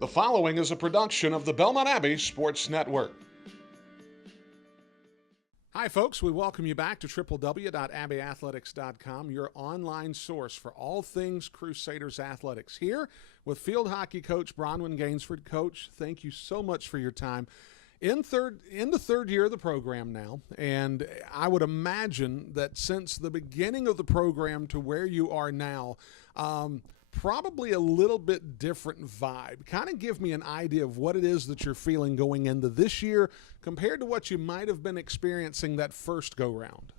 The following is a production of the Belmont Abbey Sports Network. Hi, folks. We welcome you back to www.abbeyathletics.com, your online source for all things Crusaders athletics. Here with field hockey coach Bronwen Gainsford. Coach, thank you so much for your time. In the third year of the program now, and I would imagine that since the beginning of the program to where you are now, probably a little bit different vibe. Kind of give me an idea of what it is that you're feeling going into this year compared to what you might have been experiencing that first go-round.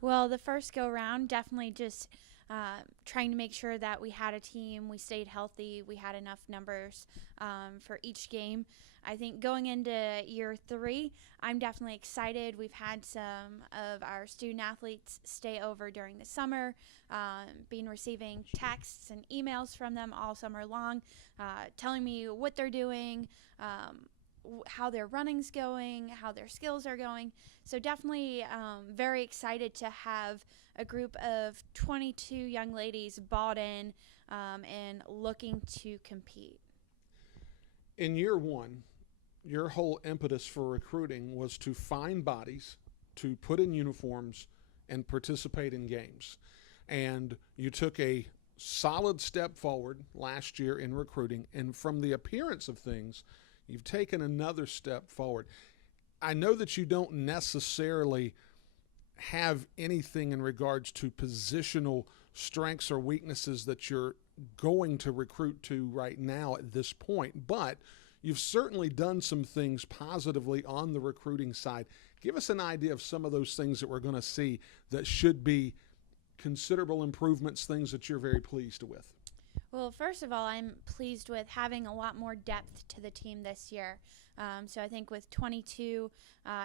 Well, the first go-round, definitely just trying to make sure that we had a team, we stayed healthy, we had enough numbers for each game. I think going into year 3, I'm definitely excited. We've had some of our student athletes stay over during the summer, been receiving texts and emails from them all summer long, telling me what they're doing, how their running's going, how their skills are going. So definitely very excited to have a group of 22 young ladies bought in and looking to compete. In year 1, your whole impetus for recruiting was to find bodies, to put in uniforms, and participate in games. And you took a solid step forward last year in recruiting, and from the appearance of things, you've taken another step forward. I know that you don't necessarily have anything in regards to positional strengths or weaknesses that you're going to recruit to right now at this point, but you've certainly done some things positively on the recruiting side. Give us an idea of some of those things that we're going to see that should be considerable improvements, things that you're very pleased with. Well, first of all, I'm pleased with having a lot more depth to the team this year. So I think with 22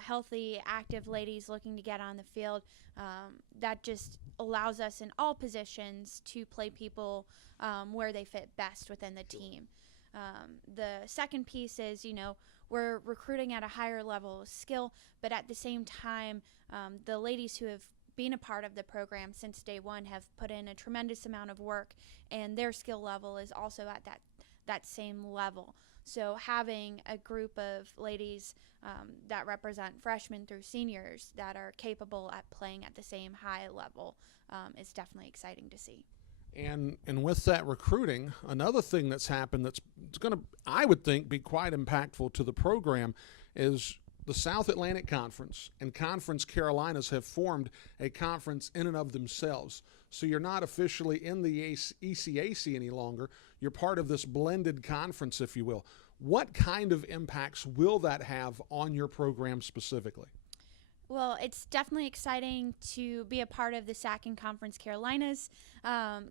healthy, active ladies looking to get on the field, that just allows us in all positions to play people where they fit best within the team. The second piece is, we're recruiting at a higher level of skill, but at the same time, the ladies who have been a part of the program since day one have put in a tremendous amount of work, and their skill level is also at that same level. So having a group of ladies that represent freshmen through seniors that are capable at playing at the same high level is definitely exciting to see. And with that recruiting, another thing that's happened that's going to, I would think, be quite impactful to the program is the South Atlantic Conference and Conference Carolinas have formed a conference in and of themselves. So you're not officially in the ECAC any longer. You're part of this blended conference, if you will. What kind of impacts will that have on your program specifically? Well, it's definitely exciting to be a part of the SAC and Conference Carolinas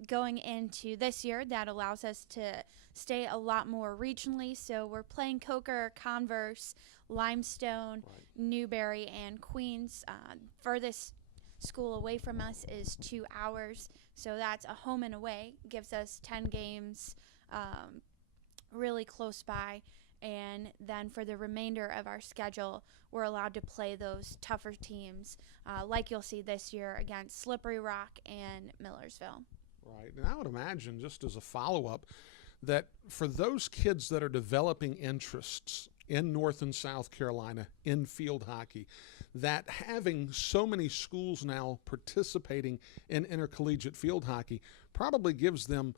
going into this year. That allows us to stay a lot more regionally. So we're playing Coker, Converse, Limestone, right, Newberry, and Queens. Furthest school away from us is 2 hours. So that's a home and away. Gives us 10 games really close by. And then for the remainder of our schedule, we're allowed to play those tougher teams like you'll see this year against Slippery Rock and Millersville. Right. And I would imagine, just as a follow-up, that for those kids that are developing interests in North and South Carolina in field hockey, that having so many schools now participating in intercollegiate field hockey probably gives them,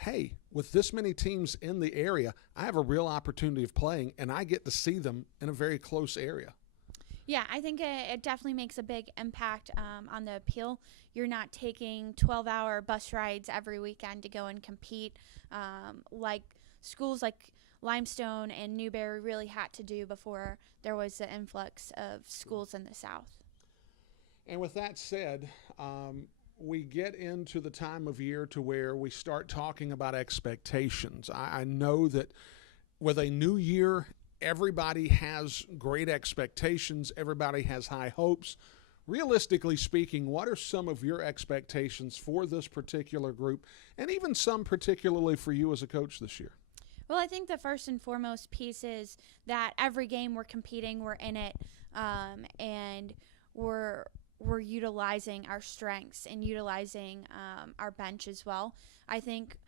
hey, with this many teams in the area, I have a real opportunity of playing, and I get to see them in a very close area. Yeah, I think it definitely makes a big impact on the appeal. You're not taking 12-hour bus rides every weekend to go and compete like schools like Limestone and Newberry really had to do before there was the influx of schools in the South. And with that said, we get into the time of year to where we start talking about expectations. I know that with a new year, everybody has great expectations. Everybody has high hopes. Realistically speaking, what are some of your expectations for this particular group, and even some particularly for you as a coach this year? Well, I think the first and foremost piece is that every game we're competing, we're in it, and we're utilizing our strengths and utilizing our bench as well. I think